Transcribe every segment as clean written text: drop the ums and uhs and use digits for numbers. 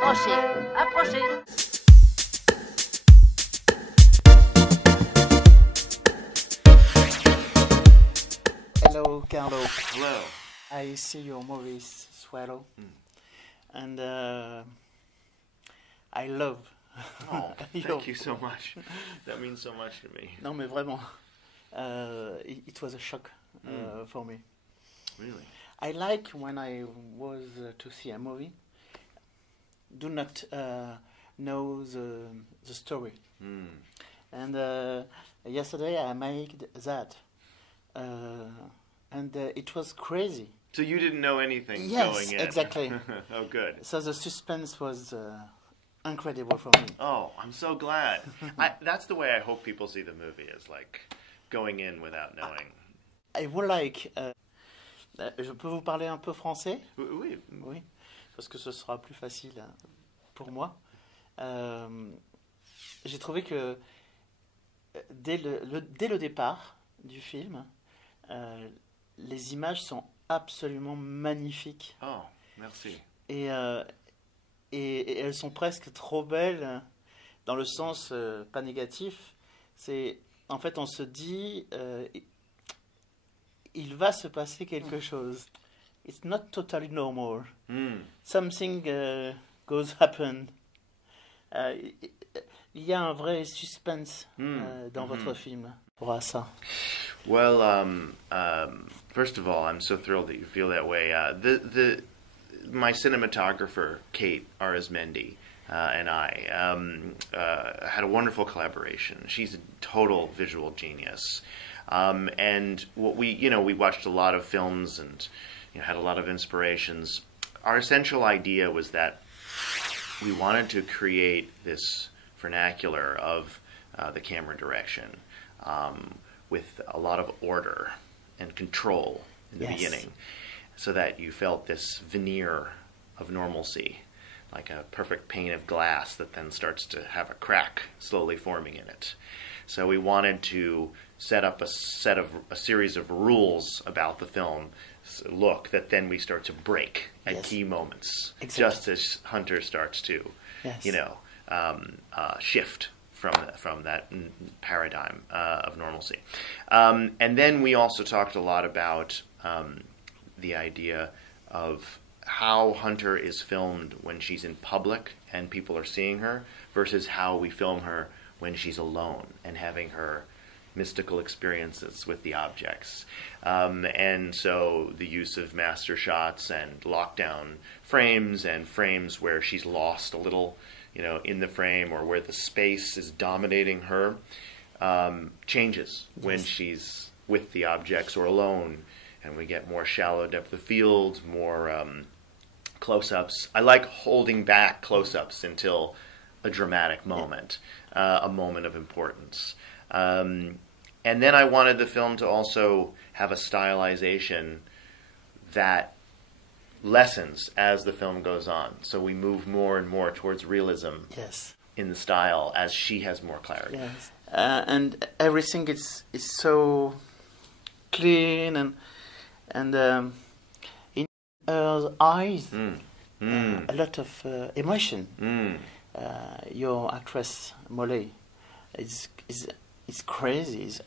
Approchez, approchez. Hello, Carlo. Hello. I see your movies, Swallow, and I love. Oh, thank you so much. That means so much to me. Non, mais vraiment, it was a shock for me. Really? I like when I was to see a movie, do not know the story. And yesterday I made that, and it was crazy. So you didn't know anything Yes, going in? exactly. Oh, good. So the suspense was incredible for me. Oh, I'm so glad. That's the way I hope people see the movie, is like going in without knowing. I would like... je peux vous parler un peu français? Oui. Oui, parce que ce sera plus facile pour moi. J'ai trouvé que dès le départ du film, les images sont absolument magnifiques. Oh, merci. Et elles sont presque trop belles dans le sens pas négatif. C'est, en fait, on se dit... il va se passer quelque chose. It's not totally normal. Something goes happen. Il y a un vrai suspense dans votre film pour ça. Well, first of all, I'm so thrilled that you feel that way. My cinematographer, Kate Arizmendi, and I had a wonderful collaboration. She's a total visual genius. And what we watched a lot of films and had a lot of inspirations. Our essential idea was that we wanted to create this vernacular of the camera direction with a lot of order and control in the beginning, so that you felt this veneer of normalcy, like a perfect pane of glass that then starts to have a crack slowly forming in it. So we wanted to set up a series of rules about the film look that then we start to break at key moments, just as Hunter starts to, shift from that paradigm of normalcy. And then we also talked a lot about the idea of how Hunter is filmed when she's in public and people are seeing her versus how we film her when she's alone and having her mystical experiences with the objects. And so the use of master shots and lockdown frames and frames where she's lost a little, in the frame, or where the space is dominating her, changes when she's with the objects or alone, and we get more shallow depth of field, more close-ups. I like holding back close-ups until a dramatic moment, a moment of importance. And then I wanted the film to also have a stylization that lessens as the film goes on. So we move more and more towards realism in the style as she has more clarity. Yes. And everything is so clean and in her eyes a lot of emotion. Your actress Molly is crazy. It's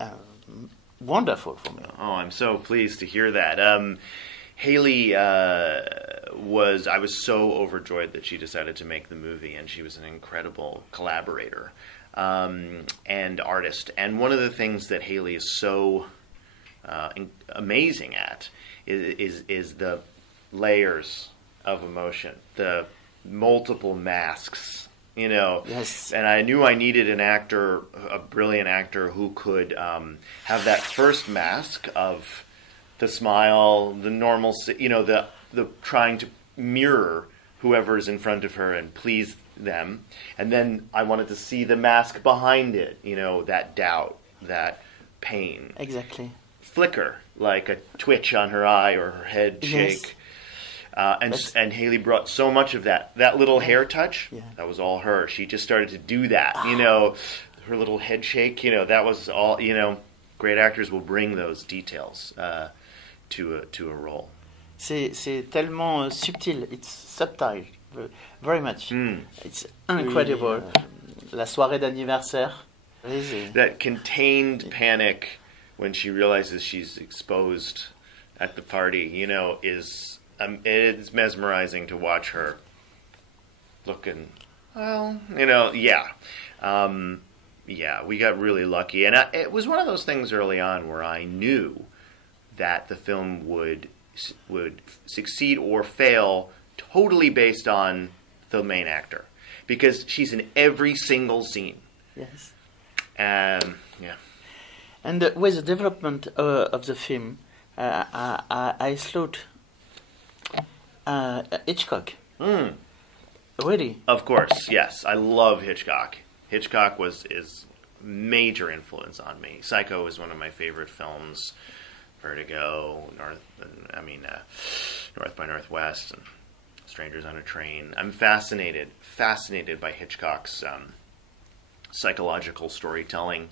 wonderful for me. Oh, I'm so pleased to hear that. Haley I was so overjoyed that she decided to make the movie, and she was an incredible collaborator and artist. And one of the things that Haley is so amazing at is the layers of emotion, the multiple masks. Yes. And I knew I needed an actor, a brilliant actor, who could have that first mask of the smile, the normalcy, the trying to mirror whoever's in front of her and please them. And then I wanted to see the mask behind it, that doubt, that pain. Exactly. Flicker, like a twitch on her eye or her head shake. And Haley brought so much of that little hair touch. That was all her. She just started to do that. Her little head shake. That was all. Great actors will bring those details to a role. C'est tellement subtil. It's subtle. very much. It's incredible. La soirée d'anniversaire. Crazy. That contained panic when she realizes she's exposed at the party, you know, is it's mesmerizing to watch her looking, well, you know, yeah. Yeah, we got really lucky. And it was one of those things early on where I knew that the film would succeed or fail totally based on the main actor. Because she's in every single scene. Yes. Yeah. And with the development of the film, I thought Hitchcock. Really? Of course, yes. I love Hitchcock. Hitchcock is major influence on me. Psycho is one of my favorite films. Vertigo, North by Northwest, and Strangers on a Train. I'm fascinated by Hitchcock's psychological storytelling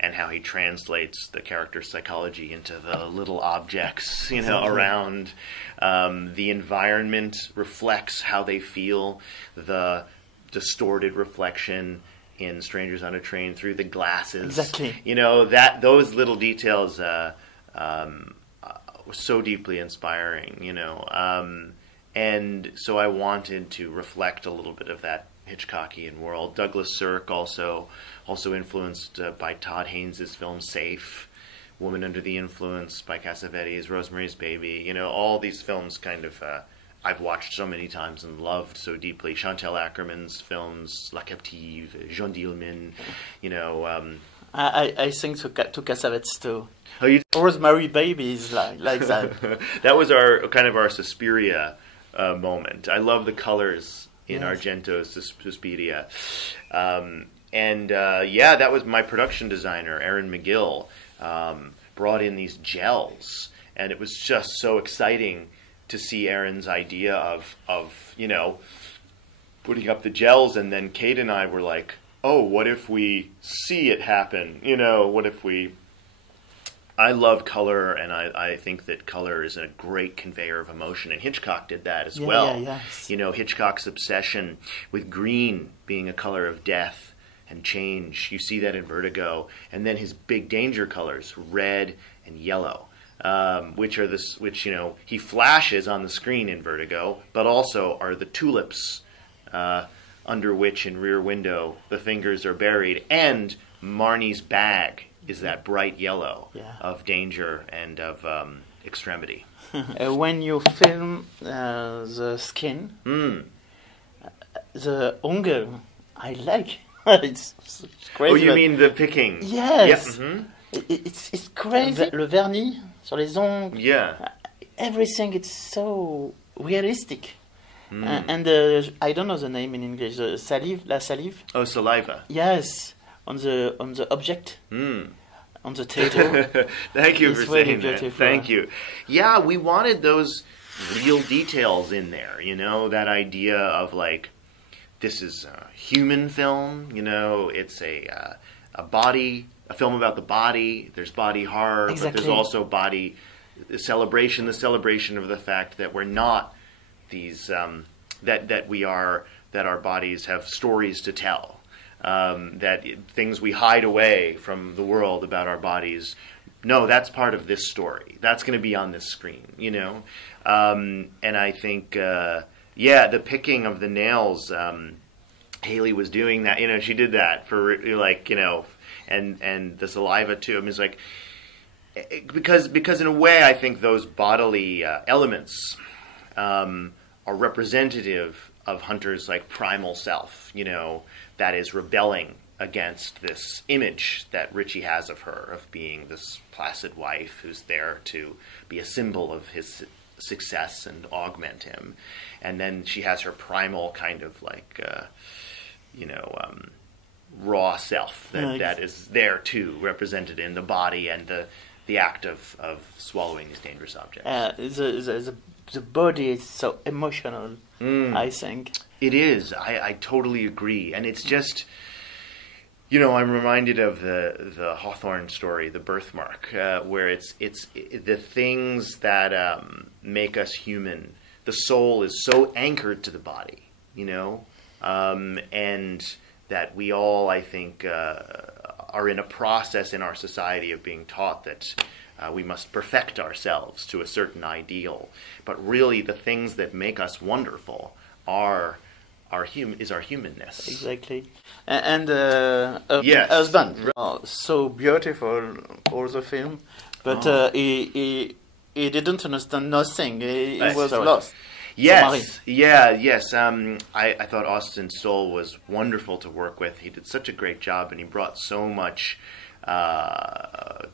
and how he translates the character's psychology into the little objects, you know, around. The environment reflects how they feel. The distorted reflection in Strangers on a Train through the glasses. Exactly. You know, those little details were so deeply inspiring, you know. And so I wanted to reflect a little bit of that Hitchcockian world. Douglas Sirk also influenced by Todd Haynes' film Safe, Woman Under the Influence by Cassavetes, Rosemary's Baby. You know, all these films kind of I've watched so many times and loved so deeply. Chantal Akerman's films, La Captive, Jean Dielman, you know. I think to Cassavetes too. Oh, you Rosemary Baby is like that. That was our Suspiria moment. I love the colors in Yes. Argento's Suspiria. That was my production designer, Aaron McGill, brought in these gels. And it was just so exciting to see Aaron's idea of you know, putting up the gels. And then Kate and I were like, oh, what if we see it happen? You know, what if we... I love color, and I think that color is a great conveyor of emotion, and Hitchcock did that as well. Yes. You know, Hitchcock's obsession with green being a color of death and change. You see that in Vertigo, and then his big danger colors, red and yellow, which you know, he flashes on the screen in Vertigo, but also are the tulips under which in Rear Window the fingers are buried, and Marnie's bag is that bright yellow of danger and of extremity. When you film the skin, the angle, I like. it's crazy. Oh, you mean the picking? Yes. Yeah. It's crazy. Le vernis sur les ongles. Yeah. Everything, it's so realistic. And I don't know the name in English. The la salive. Oh, saliva. Yes. On the object, on the table. Thank you It's for really saying that. beautiful. Thank you. Yeah, we wanted those real details in there, you know, that idea of like, this is a human film, you know, it's a film about the body, there's body horror, Exactly. but there's also body celebration, the celebration of the fact that we're not these, that our bodies have stories to tell. Things we hide away from the world about our bodies, no, that's part of this story. That's going to be on this screen, you know? And I think, the picking of the nails, Haley was doing that, you know, she did that for, like, you know, and the saliva too. I mean, it's like, because in a way I think those bodily elements are representative of Hunter's, like, primal self, you know, that is rebelling against this image that Ritchie has of her, of being this placid wife who's there to be a symbol of his success and augment him. And then she has her primal kind of like, raw self that is there too, represented in the body and the act of swallowing these dangerous objects. The body is so emotional, I think. It is. I totally agree. And it's just, you know, I'm reminded of the Hawthorne story, The Birthmark, where it's the things that make us human. The soul is so anchored to the body you know, and that we all, I think, are in a process in our society of being taught that we must perfect ourselves to a certain ideal. But really, the things that make us wonderful are our humanness. Exactly. And Yes. husband, so beautiful, all the film, but he didn't understand nothing. He was lost. Yes, yes. I thought Austin Stoll was wonderful to work with. He did such a great job, and he brought so much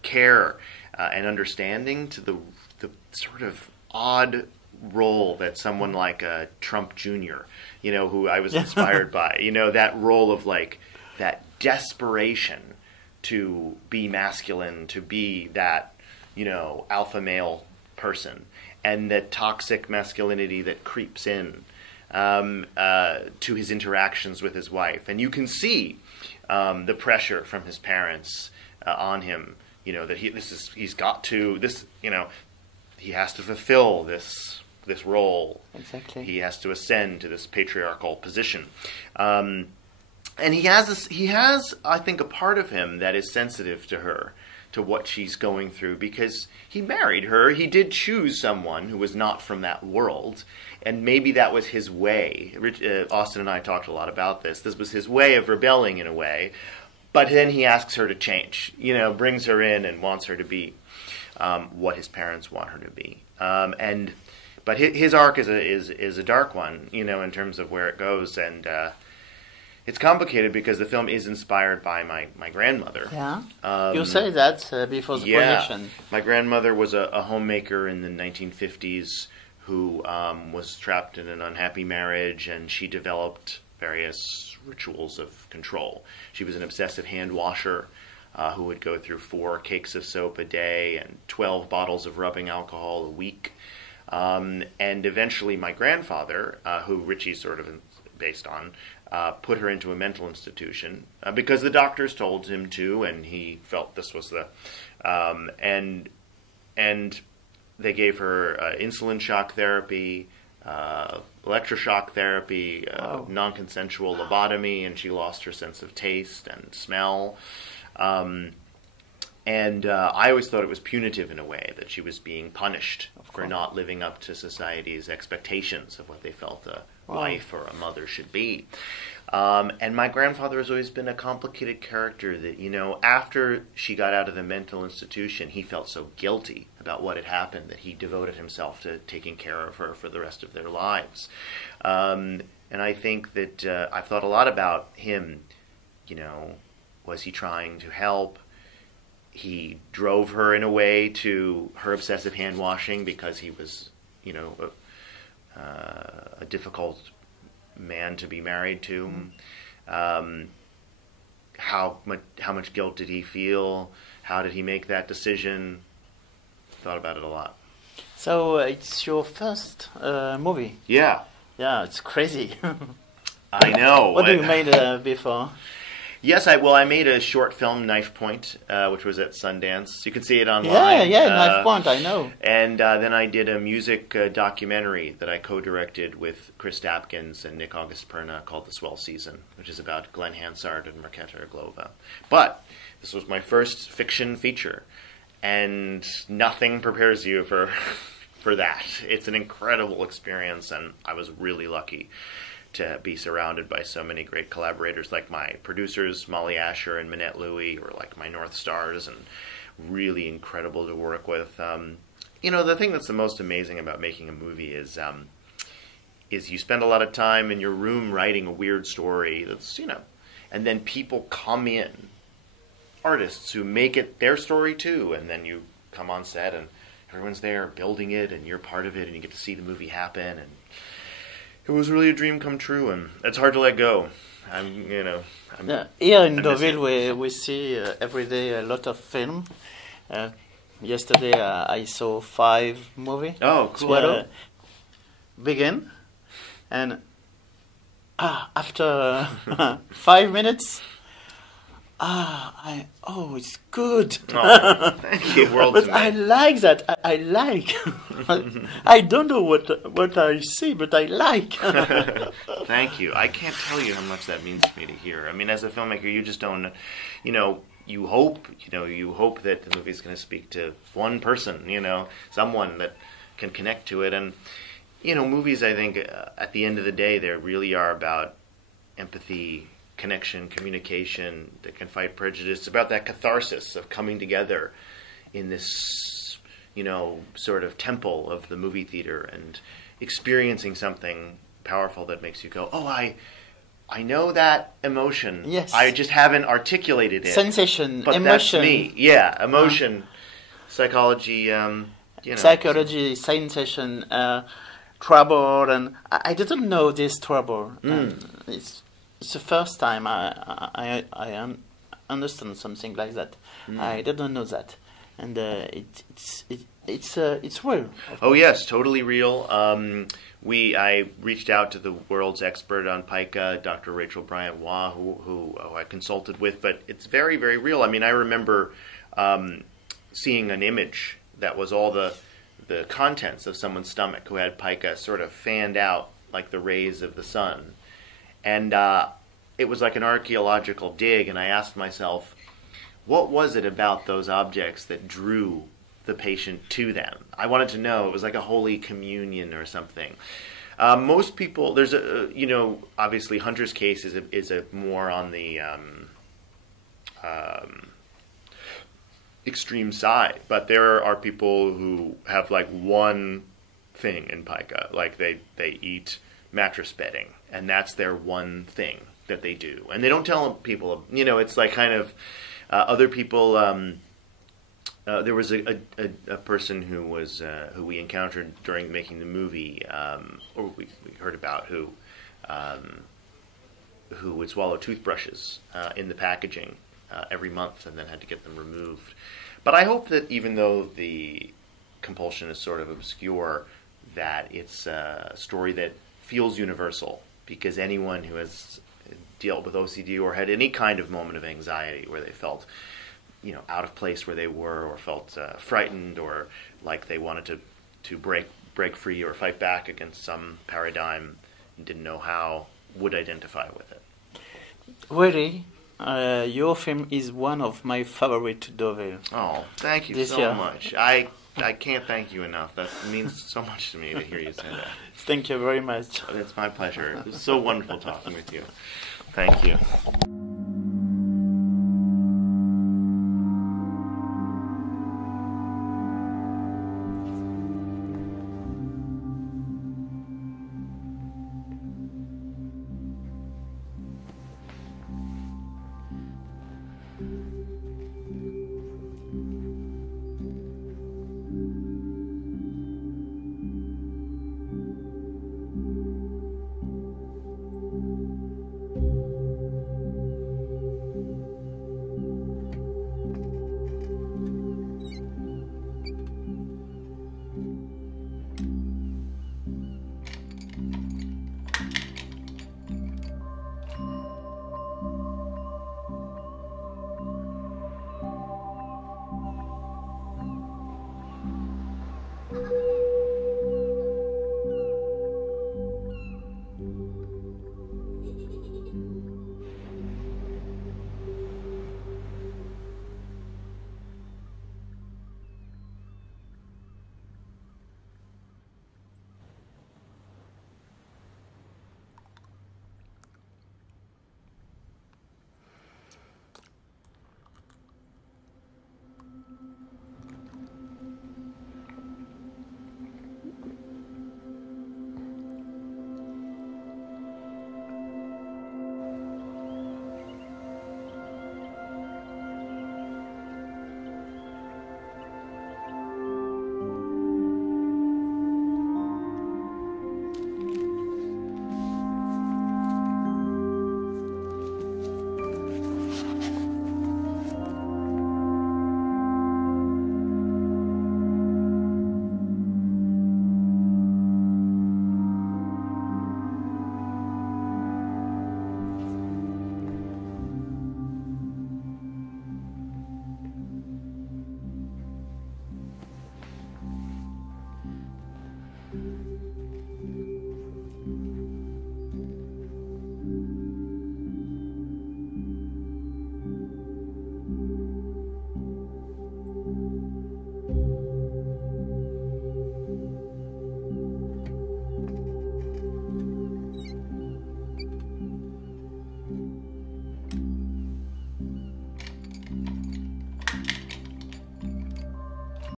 care and understanding to the sort of odd role that someone like Trump Jr., you know, who I was inspired by, you know, that role of like that desperation to be masculine, to be that, you know, alpha male person, and that toxic masculinity that creeps in to his interactions with his wife. And you can see the pressure from his parents on him, you know, that he has to fulfill this role. Exactly. He has to ascend to this patriarchal position. And he has, I think, a part of him that is sensitive to her, to what she's going through, because he married her. He did choose someone who was not from that world, and maybe that was his way. Austin and I talked a lot about this. This was his way of rebelling in a way, but then he asks her to change, you know, brings her in and wants her to be what his parents want her to be. But his arc is a dark one, you know, in terms of where it goes, and it's complicated because the film is inspired by my grandmother. Yeah, you say that before the projection. My grandmother was a homemaker in the 1950s who was trapped in an unhappy marriage, and she developed various rituals of control. She was an obsessive hand washer who would go through 4 cakes of soap a day and 12 bottles of rubbing alcohol a week. And eventually my grandfather, who Richie's sort of based on, put her into a mental institution because the doctors told him to, and he felt this was the... and they gave her insulin shock therapy, electroshock therapy, non-consensual lobotomy, and she lost her sense of taste and smell. And I always thought it was punitive in a way, that she was being punished for not living up to society's expectations of what they felt a wife or a mother should be. And my grandfather has always been a complicated character that, you know, after she got out of the mental institution, he felt so guilty about what had happened that he devoted himself to taking care of her for the rest of their lives. And I think that I've thought a lot about him, you know, was he trying to help? He drove her in a way to her obsessive hand washing because he was, you know, a difficult man to be married to. How much guilt did he feel? How did he make that decision? Thought about it a lot. So it's your first movie. Yeah. Yeah, it's crazy. I know. What you made before? Yes, I made a short film, Knife Point, which was at Sundance. You can see it online. Yeah, Knife Point, I know. And then I did a music documentary that I co-directed with Chris Dapkins and Nick August-Perna called The Swell Season, which is about Glenn Hansard and Marketa Irglova. But this was my first fiction feature, and nothing prepares you for that. It's an incredible experience, and I was really lucky to be surrounded by so many great collaborators, like my producers, Molly Asher and Minette Louie, or like my North Stars, and really incredible to work with. You know, the thing that's the most amazing about making a movie is you spend a lot of time in your room writing a weird story that's, you know, and then people come in, artists who make it their story too, and then you come on set and everyone's there building it, and you're part of it, and you get to see the movie happen, and it was really a dream come true, and it's hard to let go. Here in Deauville, we see every day a lot of film. Yesterday, I saw 5 movies. Oh, cool. Begin, and after 5 minutes, it's good. Oh, thank you. World But to I me. like that. I like. I don't know what I see, but I like. Thank you. I can't tell you how much that means to me to hear. I mean, as a filmmaker, you just don't, you hope that the movie's going to speak to one person, someone that can connect to it. And, movies, I think, at the end of the day, they really are about empathy, connection, communication that can fight prejudice. It's about that catharsis of coming together in this, sort of temple of the movie theater and experiencing something powerful that makes you go, oh, I know that emotion. Yes. I just haven't articulated it. Sensation, but emotion. That's me. Yeah, emotion, psychology, Psychology, sensation, trouble, and I didn't know this trouble. It's the first time I understand something like that. I didn't know that, and it's real. Oh yes, totally real. I reached out to the world's expert on pica, Dr. Rachel Bryant-Waugh, who I consulted with, but it's very, very real. I mean, I remember seeing an image that was all the contents of someone's stomach who had pica sort of fanned out like the rays of the sun. And it was like an archaeological dig, and I asked myself, what was it about those objects that drew the patient to them? I wanted to know. It was like a holy communion or something. Most people, there's obviously Hunter's case is a more on the extreme side, but there are people who have like one thing in pica, like they eat mattress bedding, and that's their one thing that they do, and they don't tell people. It's like kind of other people. There was a person who we encountered during making the movie, or we heard about, who would swallow toothbrushes in the packaging every month and then had to get them removed. But I hope that even though the compulsion is sort of obscure, that it's a story that feels universal, because anyone who has dealt with OCD or had any kind of moment of anxiety where they felt out of place where they were, or felt frightened, or like they wanted to break free or fight back against some paradigm and didn't know how, would identify with it. Really, your film is one of my favorite Deauville. Oh, thank you so much. I can't thank you enough. That means so much to me to hear you say that. Thank you very much. It's my pleasure. It was so wonderful talking with you. Thank you.